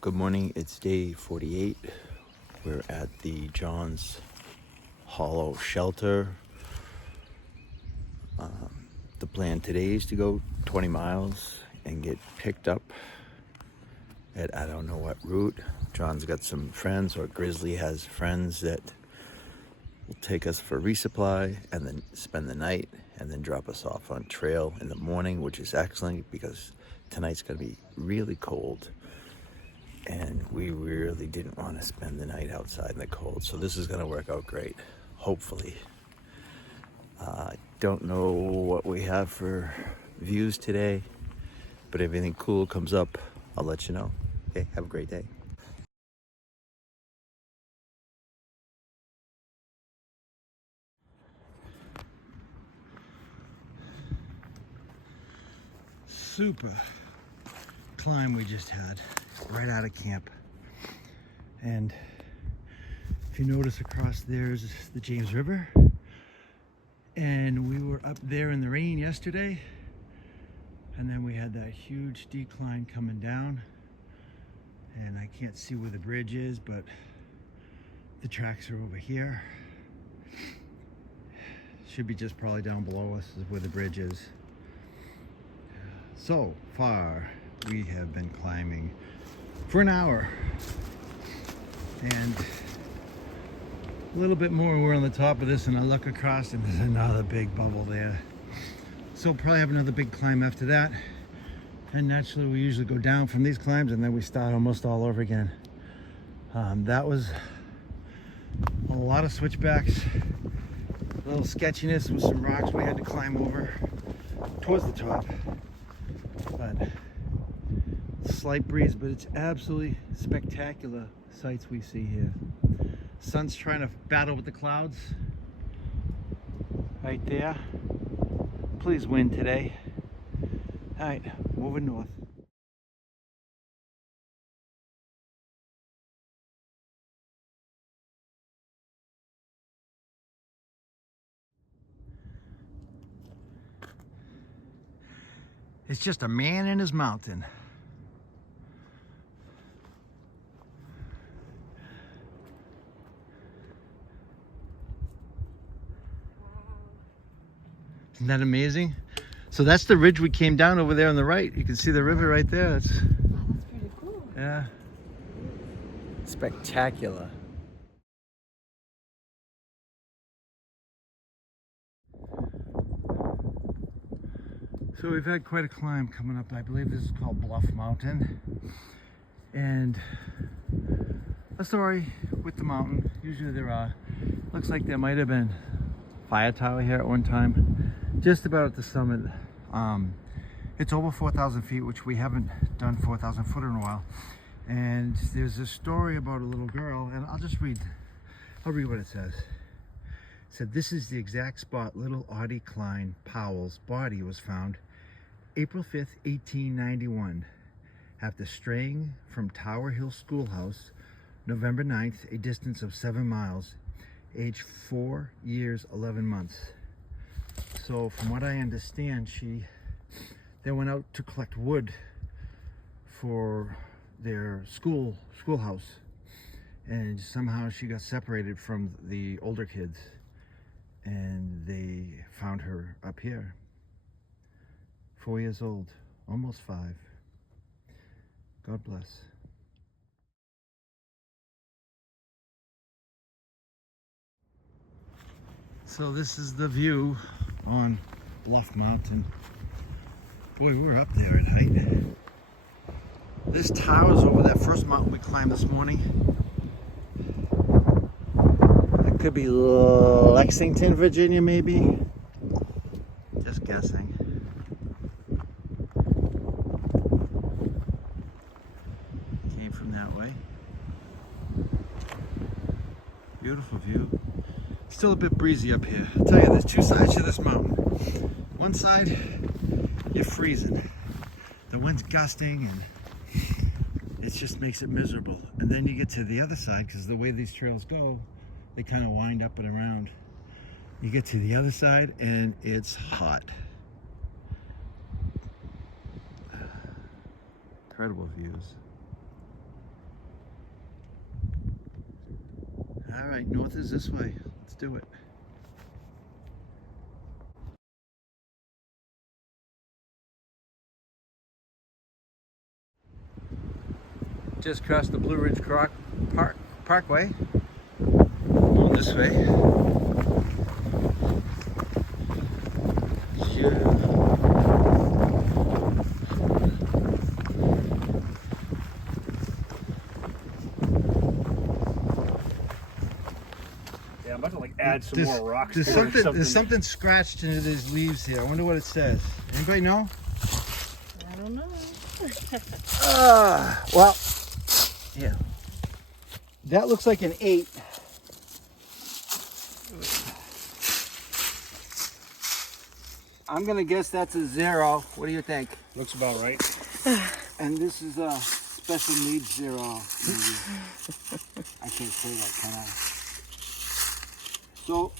Good morning, it's day 48. We're at the Johns Hollow shelter. The plan today is to go 20 miles and get picked up at I don't know what route. John's got some friends, or Grizzly has friends that will take us for resupply and then spend the night and then drop us off on trail in the morning, which is excellent because tonight's going to be really cold. And we really didn't want to spend the night outside in the cold. So this is going to work out great, hopefully. Don't know what we have for views today, but if anything cool comes up, I'll let you know. Okay, have a great day. Super climb we just had right out of camp. And if you notice across there's the James River, and we were up there in the rain yesterday, and then we had that huge decline coming down, and I can't see where the bridge is, but the tracks are over here. Should be just probably down below us is where the bridge is. So far we have been climbing for an hour, and a little bit more, we're on the top of this, and I look across and there's another big bubble there. So probably have another big climb after that, and naturally we usually go down from these climbs and then we start almost all over again. That was a lot of switchbacks, a little sketchiness with some rocks we had to climb over towards the top, but slight breeze, but it's absolutely spectacular sights we see here. Sun's trying to battle with the clouds right there. Please win today. All right, moving north. It's just a man and his mountain. Isn't that amazing? So that's the ridge we came down over there on the right. You can see the river right there. That's pretty cool. Yeah. Spectacular. So we've had quite a climb coming up. I believe this is called Bluff Mountain. And a story with the mountain. Usually there are. Looks like there might have been a fire tower here at one time. Just about at the summit. It's over 4,000 feet, which we haven't done 4,000 foot in a while. And there's a story about a little girl, and I'll read what it says. It said, "This is the exact spot little Audie Klein Powell's body was found April 5th, 1891, after straying from Tower Hill Schoolhouse, November 9th, a distance of 7 miles, age 4 years, 11 months. So from what I understand, they went out to collect wood for their schoolhouse, and somehow she got separated from the older kids, and they found her up here. 4 years old, almost 5. God bless. So this is the view on Bluff Mountain. Boy, we're up there at height. This tower's over that first mountain we climbed this morning. That could be Lexington, Virginia, maybe. Just guessing. Came from that way. Beautiful view. Still a bit breezy up here. I'll tell you, there's two sides to this mountain. One side, you're freezing. The wind's gusting and it just makes it miserable. And then you get to the other side, because the way these trails go, they kind of wind up and around. You get to the other side and it's hot. Incredible views. All right, north is this way. Let's do it. Just crossed the Blue Ridge Parkway. Going this way. Yeah, I'm about to like add some more rocks. There's something scratched into these leaves here. I wonder what it says. Anybody know? I don't know. Well, yeah. That looks like an 8. I'm gonna guess that's a 0. What do you think? Looks about right. And this is a special needs 0. Maybe. I can't say that, can I? So,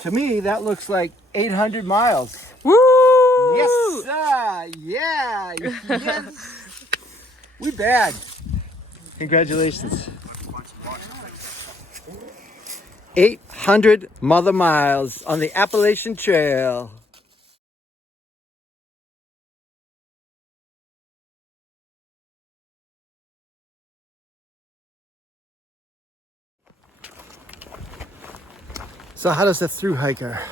to me, that looks like 800 miles. Woo! Yes, sir. Yeah. Yes. We bad. Congratulations. 800 mother miles on the Appalachian Trail. So how does a thru hiker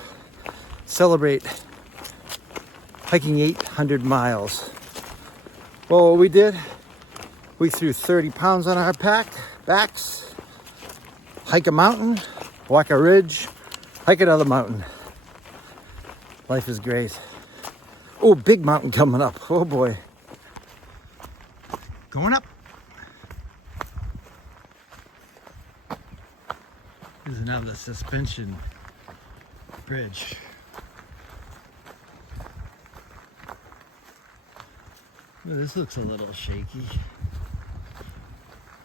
celebrate hiking 800 miles? Well, what we did, we threw 30 pounds on our backs, hike a mountain, walk a ridge, hike another mountain. Life is great. Oh, big mountain coming up. Oh boy. Going up. This is now the suspension bridge. Well, this looks a little shaky.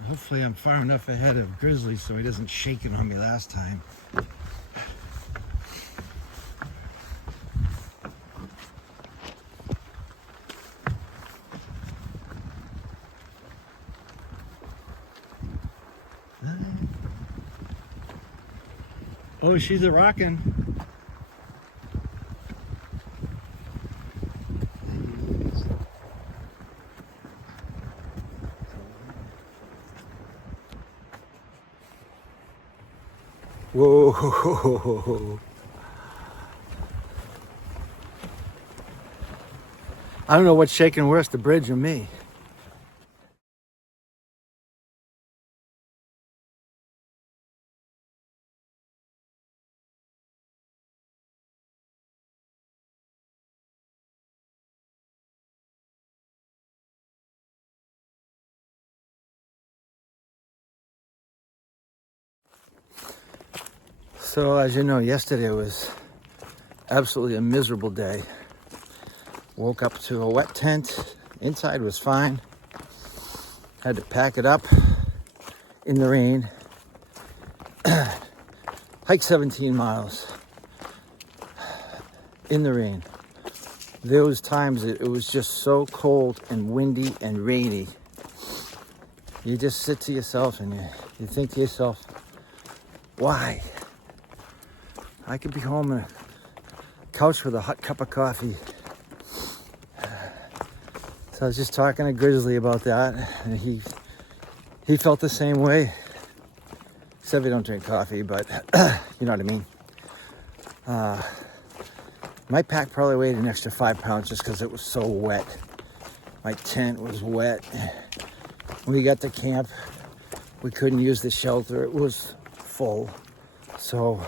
Hopefully I'm far enough ahead of Grizzly so he doesn't shake it on me last time. Oh, she's a rockin'. Whoa. I don't know what's shaking worse, the bridge or me. So as you know, yesterday was absolutely a miserable day. Woke up to a wet tent. Inside was fine. Had to pack it up in the rain. Hike 17 miles in the rain. Those times it was just so cold and windy and rainy. You just sit to yourself and you think to yourself, why? I could be home on a couch with a hot cup of coffee. So I was just talking to Grizzly about that, and he felt the same way. Except we don't drink coffee, but you know what I mean. My pack probably weighed an extra 5 pounds just because it was so wet. My tent was wet. When we got to camp, we couldn't use the shelter. It was full. So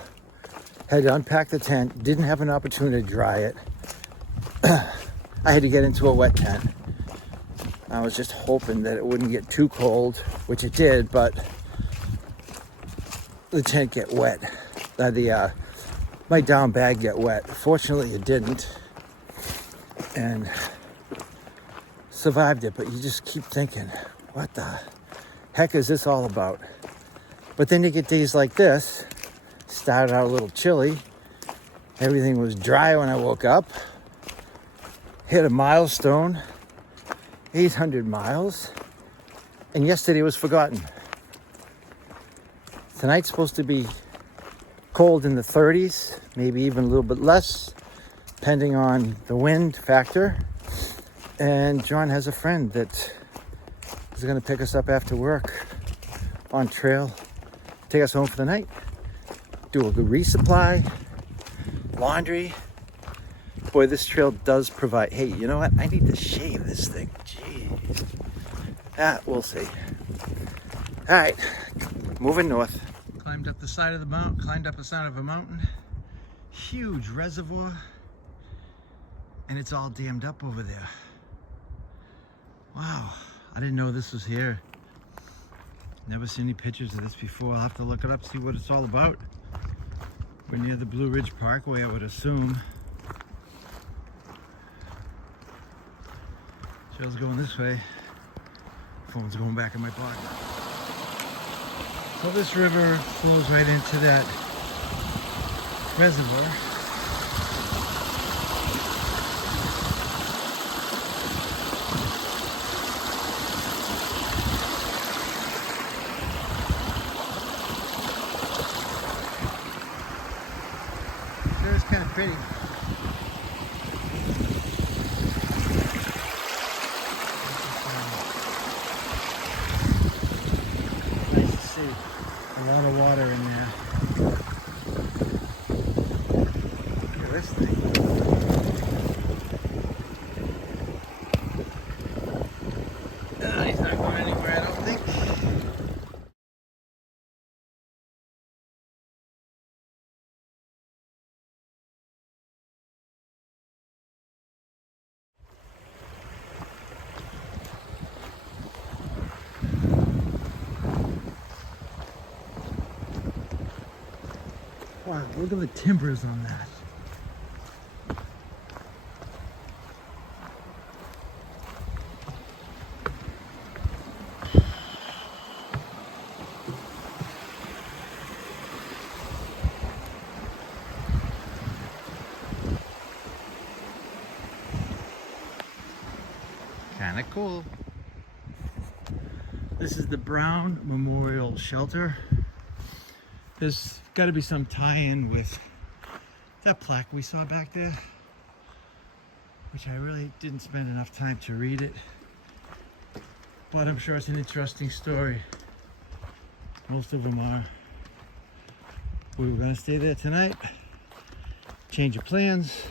had to unpack the tent. Didn't have an opportunity to dry it. I had to get into a wet tent. I was just hoping that it wouldn't get too cold, which it did, but the tent get wet. My down bag get wet. Fortunately, it didn't, and survived it. But you just keep thinking, what the heck is this all about? But then you get days like this. Started out a little chilly. Everything was dry when I woke up. Hit a milestone, 800 miles, and yesterday was forgotten. Tonight's supposed to be cold in the 30s, maybe even a little bit less, depending on the wind factor. And John has a friend that is going to pick us up after work on trail, take us home for the night, do a good resupply, laundry. Boy, this trail does provide. Hey, you know what? I need to shave this thing. Jeez. We'll see. All right, moving north. Climbed up the side of the mountain, climbed up the side of a mountain. Huge reservoir. And it's all dammed up over there. Wow, I didn't know this was here. Never seen any pictures of this before. I'll have to look it up, see what it's all about. We're near the Blue Ridge Parkway, I would assume. Trail's going this way. Phone's going back in my pocket. So this river flows right into that reservoir. Sure is kind of pretty. Nice to see. A lot of water in there. Look at this thing. He's not going anywhere, I don't think. Wow, look at the timbers on that. Kinda cool. This is the Brown Memorial Shelter. There's got to be some tie-in with that plaque we saw back there, which I really didn't spend enough time to read it, but I'm sure it's an interesting story. Most of them are. We were going to stay there tonight, change of plans,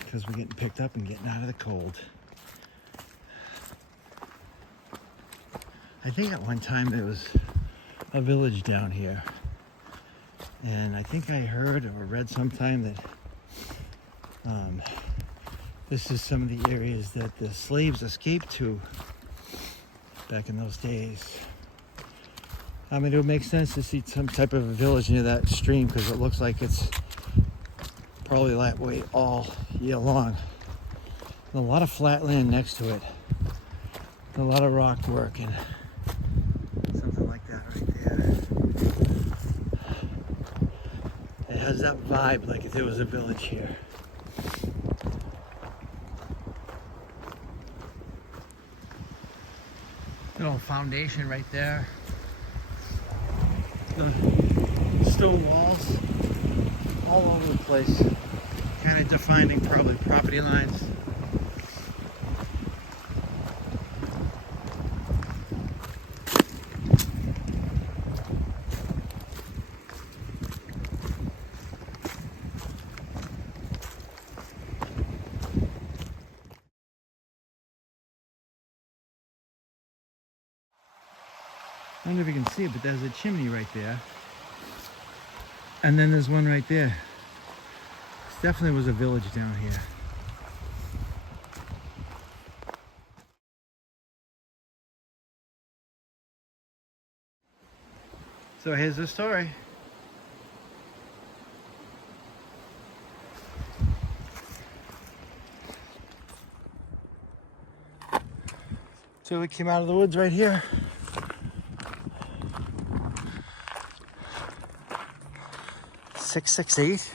because we're getting picked up and getting out of the cold. I think at one time there was a village down here, and I think I heard or read sometime that this is some of the areas that the slaves escaped to back in those days. I mean, it would make sense to see some type of a village near that stream, because it looks like it's probably that way all year long. A lot of flat land next to it, a lot of rock work, and something like that right there. It has that vibe like if there was a village here. Little foundation right there. The stone walls all over the place, kind of defining probably property lines. I don't know if you can see it, but there's a chimney right there. And then there's one right there. This definitely was a village down here. So here's the story. So we came out of the woods right here. .668.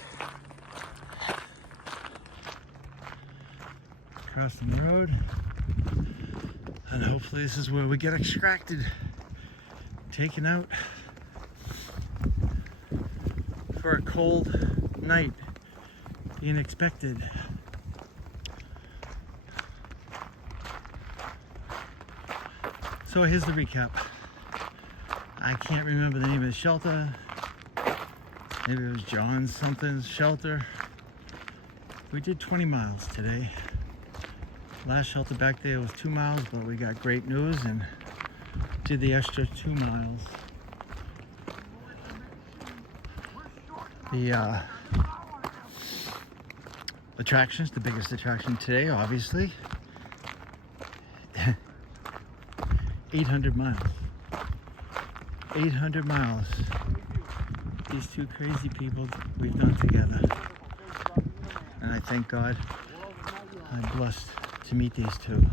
Crossing the road. And hopefully this is where we get extracted, taken out. for a cold night being expected. So here's the recap. I can't remember the name of the shelter. Maybe it was John something's shelter. We did 20 miles today. Last shelter back there was 2 miles, but we got great news and did the extra 2 miles. The attractions, the biggest attraction today, obviously. 800 miles. 800 miles. These two crazy people we've done together. And I thank God I'm blessed to meet these two.